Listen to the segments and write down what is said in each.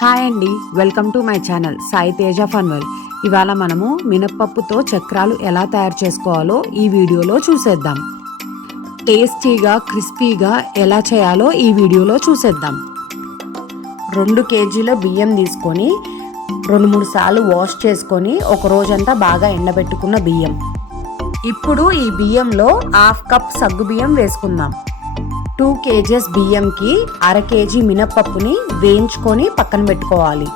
Hi అండి. Welcome to my channel Sai Teja ఫన్వల్ ఇవాళ మనము మినప్పప్పుతో చక్రాలు ఎలా తయారు చేసుకోవాలో ఈ వీడియోలో చూసేద్దాం. టేస్టీగా క్రిస్పీగా ఎలా చేయాలో ఈ వీడియోలో చూసేద్దాం. రెండు కేజీల బియ్యం తీసుకొని రెండు మూడు సార్లు వాష్ చేసుకొని ఒక రోజంతా బాగా ఎండబెట్టుకున్న బియ్యం. ఇప్పుడు ఈ బియ్యంలో హాఫ్ కప్ సగ్గు బియ్యం వేసుకుందాం. టూ కేజెస్ బియ్యంకి అర కేజీ మినప్పప్పుని వేయించుకొని పక్కన పెట్టుకోవాలి.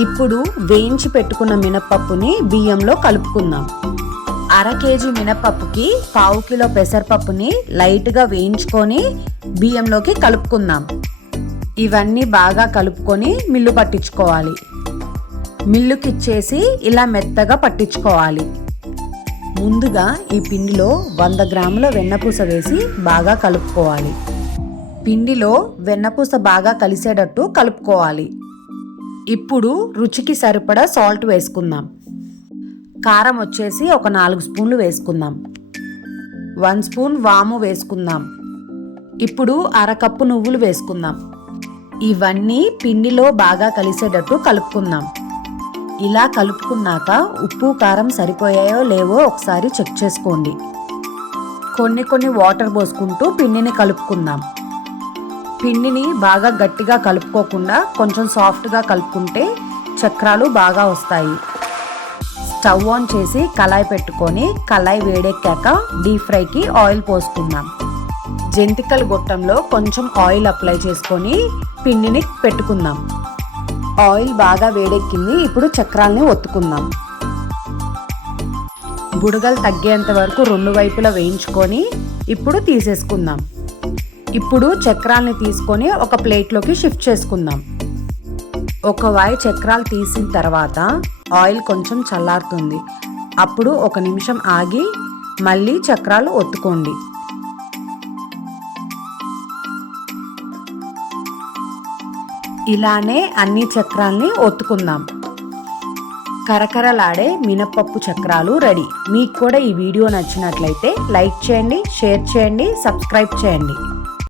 ఇప్పుడు వేయించి పెట్టుకున్న మినప్పప్పుని బియ్యంలో కలుపుకుందాం. అర కేజీ మినప్పప్పుకి పావు కిలో పెసరపప్పుని లైట్గా వేయించుకొని బియ్యంలోకి కలుపుకుందాం. ఇవన్నీ బాగా కలుపుకొని మిల్లు పట్టించుకోవాలి. మిల్లుకిచ్చేసి ఇలా మెత్తగా పట్టించుకోవాలి. ముందుగా ఈ పిండిలో వంద గ్రాముల వెన్నపూస వేసి బాగా కలుపుకోవాలి. పిండిలో వెన్నపూస బాగా కలిసేటట్టు కలుపుకోవాలి. ఇప్పుడు రుచికి సరిపడా సాల్ట్ వేసుకుందాం. కారం వచ్చేసి ఒక నాలుగు స్పూన్లు వేసుకుందాం. వన్ స్పూన్ వాము వేసుకుందాం. ఇప్పుడు అరకప్పు నువ్వులు వేసుకుందాం. ఇవన్నీ పిండిలో బాగా కలిసేటట్టు కలుపుకుందాం. ఇలా కలుపుకున్నాక ఉప్పు కారం సరిపోయాయో లేవో ఒకసారి చెక్ చేసుకోండి. కొన్ని కొన్ని వాటర్ పోసుకుంటూ పిండిని కలుపుకుందాం. పిండిని బాగా గట్టిగా కలుపుకోకుండా కొంచెం సాఫ్ట్గా కలుపుకుంటే చక్రాలు బాగా వస్తాయి. స్టవ్ ఆన్ చేసి కళాయి పెట్టుకొని కళాయి వేడెక్కాక డీప్ ఫ్రైకి ఆయిల్ పోసుకుందాం. జంతికల గొట్టంలో కొంచెం ఆయిల్ అప్లై చేసుకొని పిండిని పెట్టుకుందాం. ఆయిల్ బాగా వేడెక్కింది. ఇప్పుడు చక్రాల్ని ఒత్తుకుందాం. బుడగలు తగ్గేంత వరకు రెండు వైపులా వేయించుకొని ఇప్పుడు తీసేసుకుందాం. ఇప్పుడు చక్రాల్ని తీసుకొని ఒక ప్లేట్లోకి షిఫ్ట్ చేసుకుందాం. ఒక వాయి చక్రాలు తీసిన తర్వాత ఆయిల్ కొంచెం చల్లారుతుంది. అప్పుడు ఒక నిమిషం ఆగి మళ్ళీ చక్రాలు ఒత్తుకోండి. ఇలానే అన్ని చక్రాల్ని ఒత్తుకుందాం. కరకరలాడే మినప్పప్పు చక్రాలు రెడీ. మీకు కూడా ఈ వీడియో నచ్చినట్లయితే లైక్ చేయండి షేర్ చేయండి సబ్స్క్రైబ్ చేయండి.